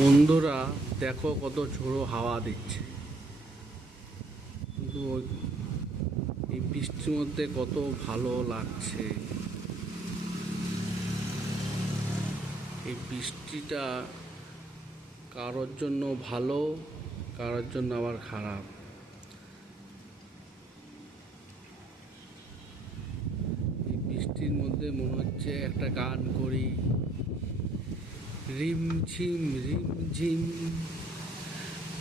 বন্ধুরা দেখো কত ঝোড়ো হাওয়া দিচ্ছে, কিন্তু এই বৃষ্টির মধ্যে কত ভালো লাগছে। এই বৃষ্টিটা কারোর জন্য ভালো, কারোর জন্য আবার খারাপ। এই বৃষ্টির মধ্যে মনে হচ্ছে একটা গান করি, रिमझिम रिमझिम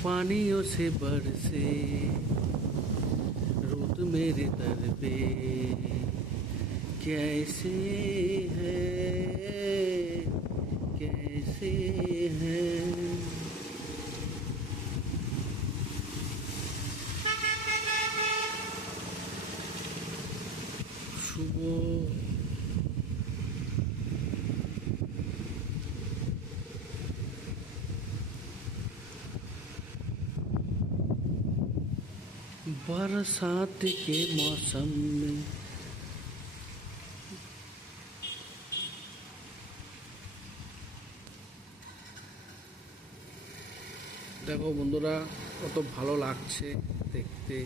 पानियों से बरसे रुत मेरे दर पे कैसे है, कैसे है। শুভ बरसात के मौसम में দেখো বন্ধুরা কত ভালো লাগছে দেখতে।